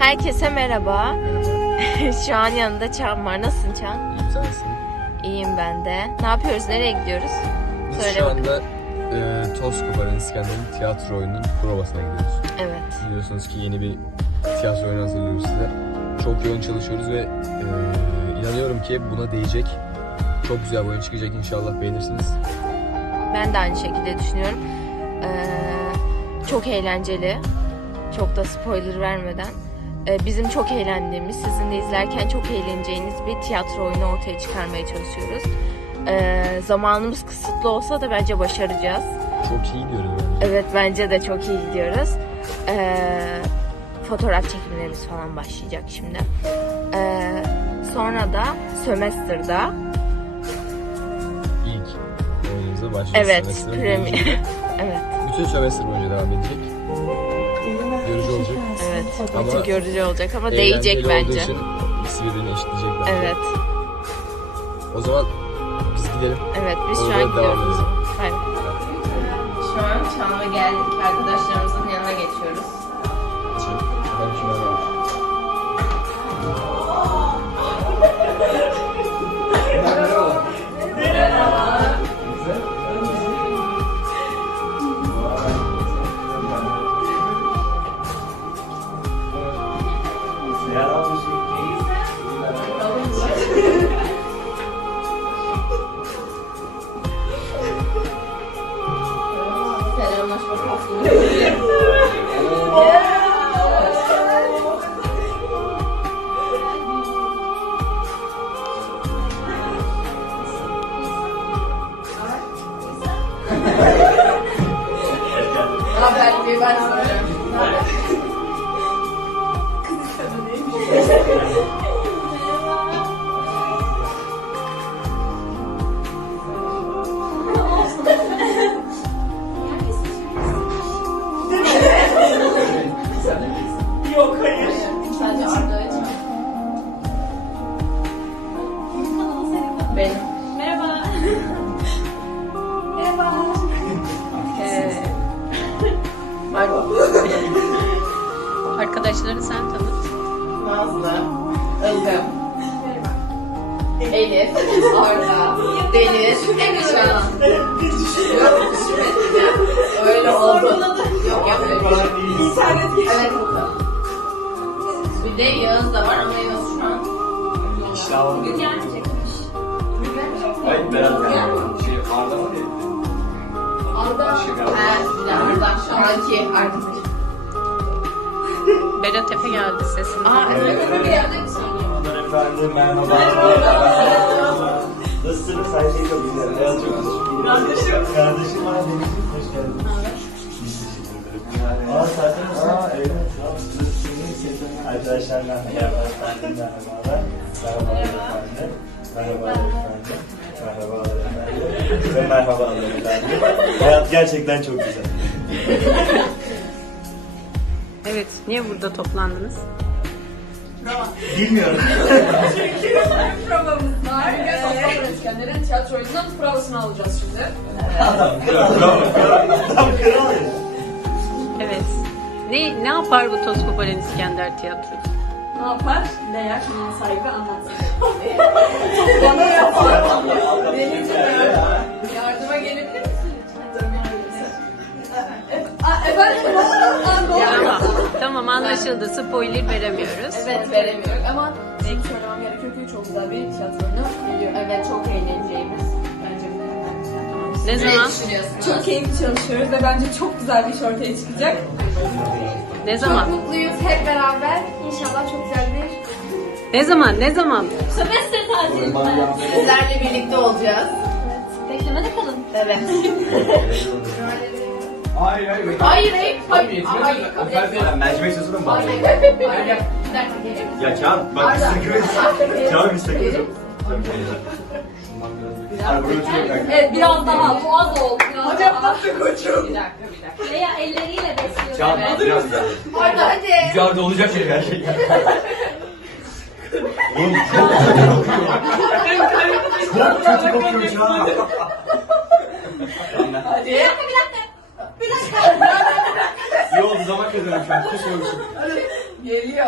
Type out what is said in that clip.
Herkese merhaba. Şu an yanında Çağan var. Nasılsın Çağan? İyiyim, sen nasılsın? İyiyim ben de. Ne yapıyoruz? Nereye gidiyoruz? Biz Söyle şu bakalım. anda Tozkoparan İskender'in tiyatro oyunun provasına gidiyoruz. Evet. Biliyorsunuz ki yeni bir tiyatro oyunu hazırlıyoruz size. Çok yoğun çalışıyoruz ve inanıyorum ki buna değecek. Çok güzel bir oyun çıkacak, inşallah beğenirsiniz. Ben de aynı şekilde düşünüyorum. Çok eğlenceli. Çok da spoiler vermeden. Bizim çok eğlendiğimiz, sizin de izlerken çok eğleneceğiniz bir tiyatro oyunu ortaya çıkarmaya çalışıyoruz. Zamanımız kısıtlı olsa da bence başaracağız. Çok iyi gidiyoruz bence. Evet, bence de çok iyi gidiyoruz. Fotoğraf çekimlerimiz falan başlayacak şimdi. Sonra da sömestrda. İlk oyunumuza başlıyoruz. Evet, Sömestr'in premier. birinci. Evet. Bütün sömestr boyunca devam edecek. Yorucu olacak. Evet. Ama Çok yorucu olacak ama Eğlenceli değecek olduğu bence. için ikisi birbirini eşitleyecek bence. Evet. O zaman biz gidelim. Evet, biz şu Orada an devam gidiyoruz. edelim. Hayır. Şu an Çağan'a geldik. Arkadaşlarımızın yanına geçiyoruz. Ben soracağım. Yok, hayır. Sadece Arda için. Benim. Merhaba. Merhaba. Arkadaşları sen tanıt. Nazlı, Ilgım, Elif, Arda, Deniz, Emircan. Öyle oldu. Yok yapmıyorum. İnternet Evet bu kadar. Bir de Yağız da var ama Yağız şu an bugün gelmeyecekmiş. Hayır, beraber Arda mı dedi? Arda. Bir de Arda. Şu anki artık. Berat Efe geldi sesini. Evet. Bir yerde Efendim, merhaba. Nasılsınız? Her şey çok güzel. Biraz çok teşekkür ederim. Kardeşim var demiştim. Hoş geldiniz. Biz teşekkür ederim. Aa, zaten evet. Arkadaşlar merhaba. Efendim merhabalar. Merhabalar efendim. Merhabalar efendim. Merhabalar efendim. Ve merhabalar efendim. Hayat gerçekten çok güzel. Evet, niye burada toplandınız? Bilmiyorum. Provamız var. Toplam üretkenlerin tiyatro oyununun provasını alacağız şimdi. Adam kral ya. Evet. Ne yapar bu Tozkoparan İskender tiyatrosu? Ne yapar? Ne yer? Kanal sahibi anlatsın. Bana yapar. Denizciğim, yardıma gelebilir misin lütfen? Efendim ne olur? Tamam anlaşıldı. Spoiler veremiyoruz. Evet veremiyorum ama Peki söylemem gerekiyor ki çok güzel bir tiyatronu geliyor. evet çok eğleneceğimiz. Bence mükemmel. Ne Ne zaman? düşünüyorsunuz? Çok keyifli çalışıyoruz ve bence çok güzel bir iş ortaya çıkacak. Ne zaman? mutluyuz hep beraber. İnşallah çok güzel bir Ne zaman? Ne zaman? sömestr tatilinde. Sizlerle birlikte olacağız. Beklemede kalın. Evet. Hayır. Hayır hayır. Hayır. Mercimek sosuna mı bağlı? Bir dakika gelin. Ya Çağan bak sıkıyoruz. Çağan biz sıkıyoruz. Evet biraz daha boğaz oldu. Hocam nasıl koçum? Bir dakika. Veya elleriyle besliyor. Çağan biraz daha. Hadi hadi. Yukarıda olacak şey gerçekten. Oğlum çok kötü kokuyor. Çok kötü kokuyor Çağan. Hadi. İyi oldu zaman kazanıyorum şu an. Kusuyormuşum. Geliyor.